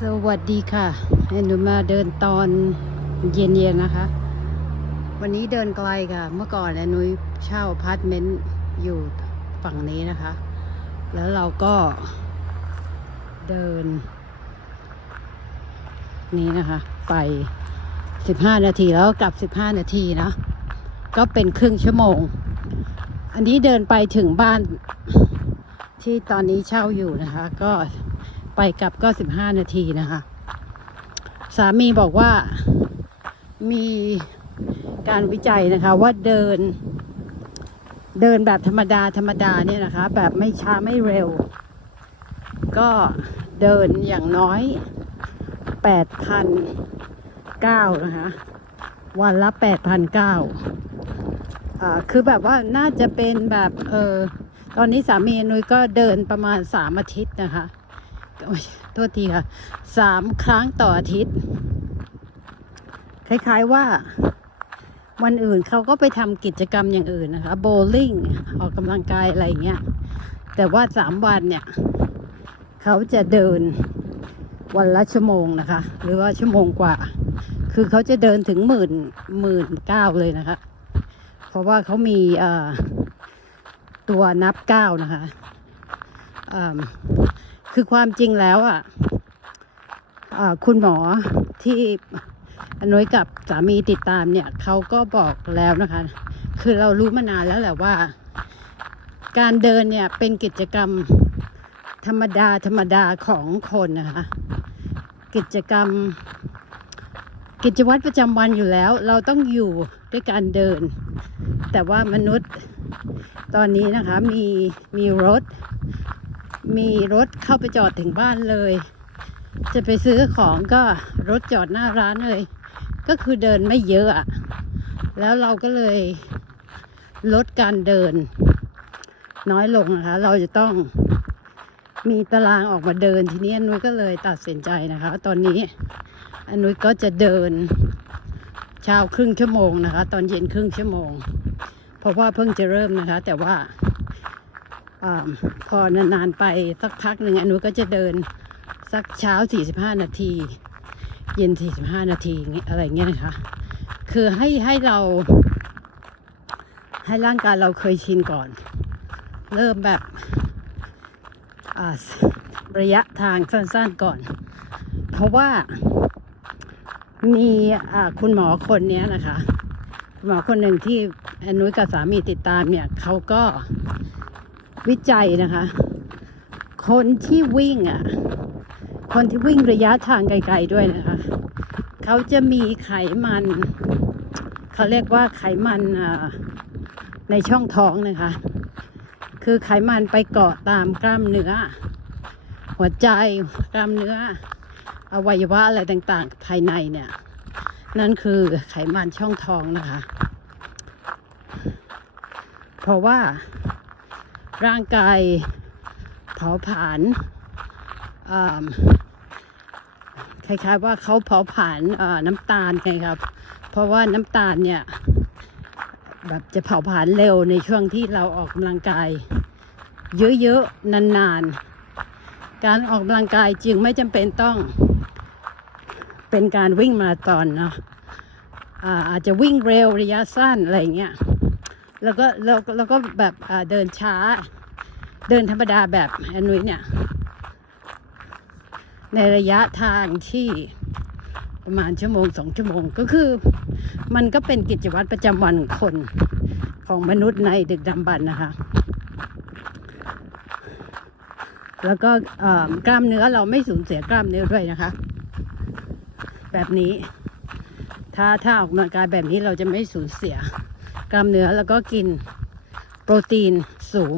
สวัสดีค่ะให้หนูมาเดินตอนเย็นๆนะคะ วันนี้เดินไกลค่ะ เมื่อก่อนเนี่ยหนุยเช่าพาร์ตเมนต์อยู่ฝั่งนี้นะคะ แล้วเราก็เดิน นี้นะคะ ไป15นาทีแล้วกลับ15นาทีนะ ก็เป็นครึ่งชั่วโมง อันนี้เดินไปถึงบ้านที่ตอนนี้เช่าอยู่นะคะ ก็ ไปกลับก็15นาทีนะคะ สามีบอกว่ามีการวิจัยนะคะ ว่าเดิน เดินแบบธรรมดาธรรมดาเนี่ยนะคะ แบบไม่ช้าไม่เร็ว ก็เดินอย่างน้อย8,009นะคะ วันละ8,009อ่าคือแบบว่าน่าจะเป็นแบบเออตอนนี้สามีนุ้ยก็เดินประมาณ3อาทิตย์นะคะ โอ้ยโทษทีค่ะสามครั้งต่ออาทิตย์ คล้ายๆว่าวันอื่นเขาก็ไปทำกิจกรรมอย่างอื่นนะคะ โบว์ลิ่ง ออกกำลังกายอะไรอย่างเงี้ย แต่ว่าสามวันเนี่ย เขาจะเดินวันละชั่วโมงนะคะ หรือว่าชั่วโมงกว่า คือเขาจะเดินถึงหมื่นหมื่นเก้าเลยนะคะ เพราะว่าเขามีตัวนับเก้านะคะอืม คือความจริงแล้วอะอ่าคุณหมอที่อนุยกับสามีติดตามเนี่ยเขาก็บอกแล้วนะคะ คือเรารู้มานานแล้วแหละว่า การเดินเนี่ยเป็นกิจกรรมธรรมดาธรรมดาของคนนะคะ กิจกรรม กิจวัตรประจำวันอยู่แล้ว เราต้องอยู่ด้วยการเดิน แต่ว่ามนุษย์ตอนนี้นะคะมีมีรถ มีรถเข้าไปจอดถึงบ้านเลย จะไปซื้อของก็รถจอดหน้าร้านเลย ก็คือเดินไม่เยอะอะแล้วเราก็เลยลดการเดิน น้อยลงนะคะ เราจะต้องมีตารางออกมาเดินทีนี้อนุ้ยก็เลยตัดสินใจนะคะ ตอนนี้อนุ้ยก็จะเดินเช้าครึ่งชั่วโมงนะคะ ตอนเย็นครึ่งชั่วโมง เพราะว่าเพิ่งจะเริ่มนะคะ แต่ว่า อพอนานๆไปสักพักหนึ่งอนุก็จะเดินสักเช้า 45 นาที เย็น 45 นาทีอย่างเงี้ยอะไรเงี้ยนะคะ คือให้ให้เรา ให้ร่างกายเราเคยชินก่อน เริ่มแบบระยะทางสั้นๆก่อน เพราะว่ามีคุณหมอคนนี้นะคะ คุณหมอคนหนึ่งที่อนุยกับสามีติดตามเนี่ยเขาก็ วิจัยนะคะ คนที่วิ่งอะ คนที่วิ่งระยะทางไกล ๆด้วยนะคะ เขาจะมีไขมัน เขาเรียกว่าไขมันอ่าในช่องท้องนะคะ คือไขมันไปเกาะตามกล้ามเนื้อ หัวใจกล้ามเนื้อ อวัยวะอะไรต่างๆ ภายในเนี่ย นั่นคือไขมันช่องท้องนะคะ เพราะว่า ร่างกายเผาผลาญคล้ายๆว่าเขาเผาผลาญน้ำตาลไงครับ เพราะว่าน้ำตาลเนี่ยแบบจะเผาผลาญเร็วในช่วงที่เราออกกำลังกาย เยอะๆนานๆ การออกกำลังกายจึงไม่จำเป็นต้องเป็นการวิ่งมาราธอนเนาะอาจจะวิ่งเร็วระยะสั้นอะไรเงี้ย แล้วก็แล้วก็แล้วก็แบบเดินช้า เดินธรรมดาแบบอันนุ้ยเนี่ย ในระยะทางที่ประมาณชั่วโมงสองชั่วโมงก็คือ มันก็เป็นกิจวัตรประจำวันคนของมนุษย์ในดึกดำบรรพ์นะคะ แล้วก็กล้ามเนื้อเราไม่สูญเสียกล้ามเนื้อด้วยนะคะ แบบนี้ ถ้าถ้าออกกำลังกายแบบนี้เราจะไม่สูญเสีย กล้ามเนื้อแล้วก็กินโปรตีนสูง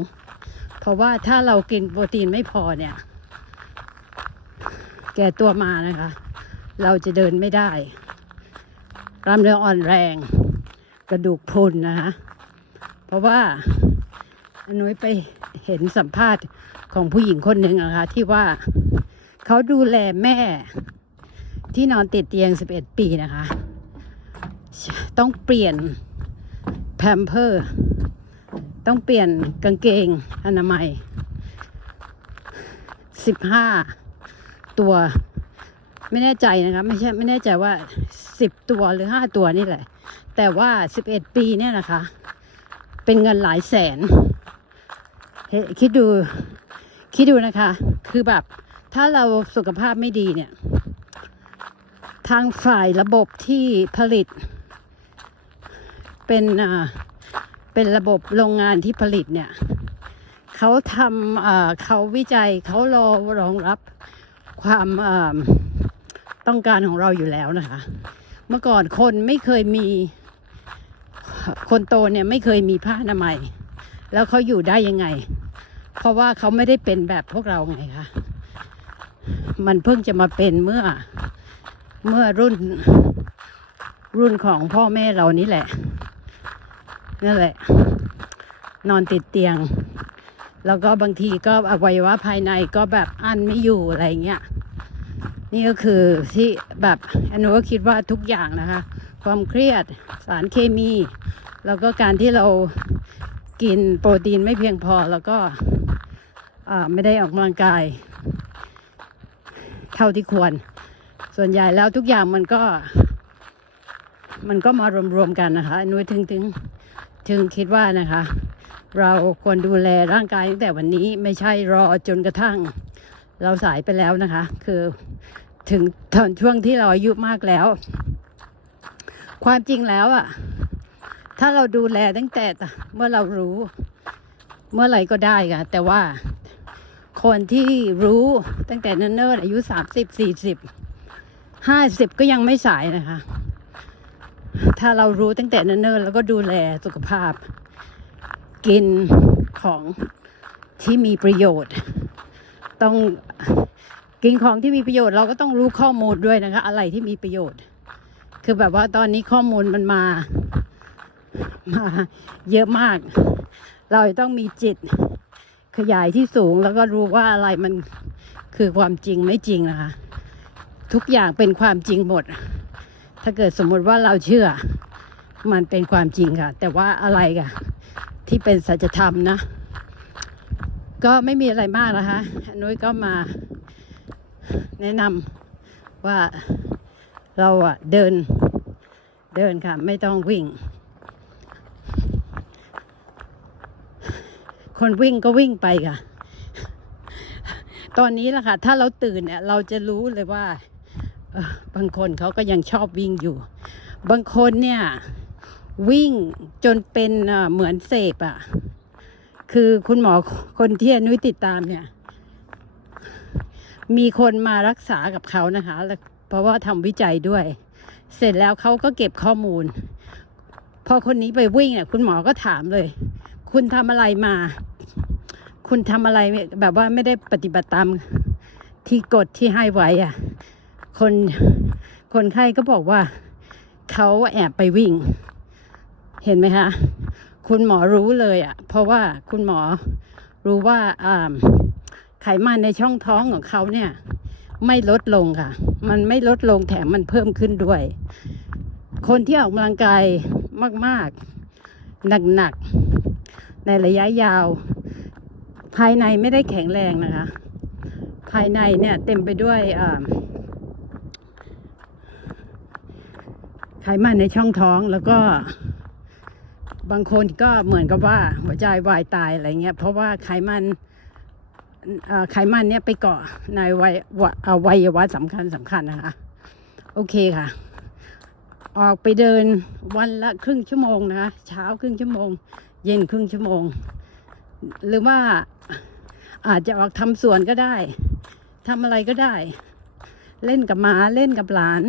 เพราะว่าถ้าเรากินโปรตีนไม่พอเนี่ย แก่ตัวมานะคะ เราจะเดินไม่ได้กล้ามเนื้ออ่อนแรง กระดูกพรุนนะคะเพราะว่าอนุ้ยไปเห็นสัมภาษณ์ของผู้หญิงคนหนึ่งนะคะที่ว่าเขาดูแลแม่ที่นอนติดเตียง 11 ปีนะคะ ต้องเปลี่ยน แพมเพอร์ ต้องเปลี่ยนกางเกงอนามัย 15 ตัว ไม่แน่ใจนะคะไม่ใช่ไม่แน่ใจว่าสิบตัวหรือห้าตัวนี่แหละ แต่ว่าสิบเอ็ดปีเนี่ยนะคะ เป็นเงินหลายแสน คิดดู คิดดูนะคะ คือแบบถ้าเราสุขภาพไม่ดีเนี่ย ทางฝ่ายระบบที่ผลิต เป็นอ่าเป็นระบบโรงงานที่ผลิตเนี่ยเขาทำเอ่อเขาวิจัยเขารอรองรับความต้องการของเราอยู่แล้วนะคะ เมื่อก่อนคนไม่เคยมีคนโตเนี่ยไม่เคยมีผ้าอนามัย แล้วเขาอยู่ได้ยังไง เพราะว่าเขาไม่ได้เป็นแบบพวกเราไงคะมันเพิ่งจะมาเป็นเมื่อเมื่อรุ่นรุ่นของพ่อแม่เรานี่แหละ นั่นแหละ นอนติดเตียง แล้วก็บางทีก็อวัยวะภายในก็แบบอั้นไม่อยู่อะไรเงี้ยนี่ก็คือที่แบบอันนก็คิดว่าทุกอย่างนะคะ ความเครียดสารเคมี แล้วก็การที่เรากินโปรตีนไม่เพียงพอแล้วก็ไม่ได้ออกกำลังกาย เท่าที่ควร ส่วนใหญ่แล้วทุกอย่างมันก็ มันก็มารวมๆกันนะคะอันนุ้ถึงถึง ถึงคิดว่านะคะ เราควรดูแลร่างกายตั้งแต่วันนี้ไม่ใช่รอจนกระทั่ง เราสายไปแล้วนะคะ คือถึงตอนช่วงที่เราอายุมากแล้ว ความจริงแล้วอะถ้าเราดูแลตั้งแต่เมื่อเรารู้เมื่อไหร่ก็ได้ค่ะแต่ว่าคนที่รู้ตั้งแต่เนิ่นๆอายุสามสิบสี่สิบห้าสิบก็ยังไม่สายนะคะ ถ้าเรารู้ตั้งแต่เนิ่นๆแล้วก็ดูแลสุขภาพ กินของที่มีประโยชน์ ต้องกินของที่มีประโยชน์ เราก็ต้องรู้ข้อมูลด้วยนะคะ อะไรที่มีประโยชน์ คือแบบว่าตอนนี้ข้อมูลมันมา มาเยอะมาก เราต้องมีจิตขยายที่สูงแล้วก็รู้ว่าอะไรมันคือความจริงไม่จริงนะคะ ทุกอย่างเป็นความจริงหมด ถ้าเกิดสมมติว่าเราเชื่อ มันเป็นความจริงค่ะ แต่ว่าอะไรค่ะ ที่เป็นสัจธรรมนะ ก็ไม่มีอะไรมากนะคะนุ้ยก็มาแนะนำว่าเราอะเดินเดินค่ะ ไม่ต้องวิ่ง คนวิ่งก็วิ่งไปค่ะ ตอนนี้แหละค่ะ ถ้าเราตื่นเนี่ย เราจะรู้เลยว่า บางคนเขาก็ยังชอบวิ่งอยู่ บางคนเนี่ยวิ่งจนเป็นเหมือนเสพอะ่ะ คือคุณหมอคนที่นุ้ยติดตามเนี่ย มีคนมารักษากับเขานะคะ เพราะว่าทำวิจัยด้วย เสร็จแล้วเขาก็เก็บข้อมูล พอคนนี้ไปวิ่งเนี่ยคุณหมอก็ถามเลย คุณทำอะไรมา คุณทำอะไรแบบว่าไม่ได้ปฏิบัติตามที่กฎที่ให้ไว้อะ คนคนไข้ก็บอกว่าเขาแอบไปวิ่ง เห็นไหมคะ คุณหมอรู้เลยอะ่ะ เพราะว่าคุณหมอรู้ว่าไขมันในช่องท้องของเขาเนี่ย ไม่ลดลงค่ะ มันไม่ลดลงแถมมันเพิ่มขึ้นด้วย คนที่ออกกำลังกายมาก ๆ หนัก ๆ ในระยะยาว ภายในไม่ได้แข็งแรงนะคะ ภายในเนี่ยเต็มไปด้วยอ่า ไขมันในช่องท้องแล้วก็ บางคนก็เหมือนกับว่าหัวใจวายตายอะไรเงี้ยเพราะว่าไขมันไขมันเนี่ยไปเกาะในวัยวัยวะสำคัญสำคัญนะคะโอเคค่ะ ออกไปเดินวันละครึ่งชั่วโมงนะคะเช้าครึ่งชั่วโมง เย็นครึ่งชั่วโมง หรือว่าอาจจะออกทำสวนก็ได้ทำอะไรก็ได้ เล่นกับหมาเล่นกับหลาน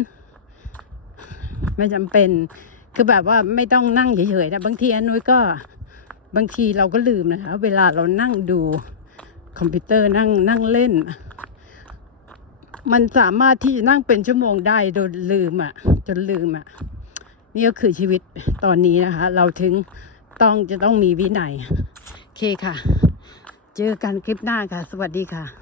ไม่จำเป็น คือแบบว่าไม่ต้องนั่งเฉยๆนะบางทีอนุ้ยก็บางทีเราก็ลืมนะคะเวลาเรานั่งดูคอมพิวเตอร์นั่งนั่งเล่น มันสามารถที่จะนั่งเป็นชั่วโมงได้โดยลืมอะ จนลืมอะ นี่ก็คือชีวิตตอนนี้นะคะ เราถึงต้องจะต้องมีวินัย โอเคค่ะ เจอกันคลิปหน้าค่ะ สวัสดีค่ะ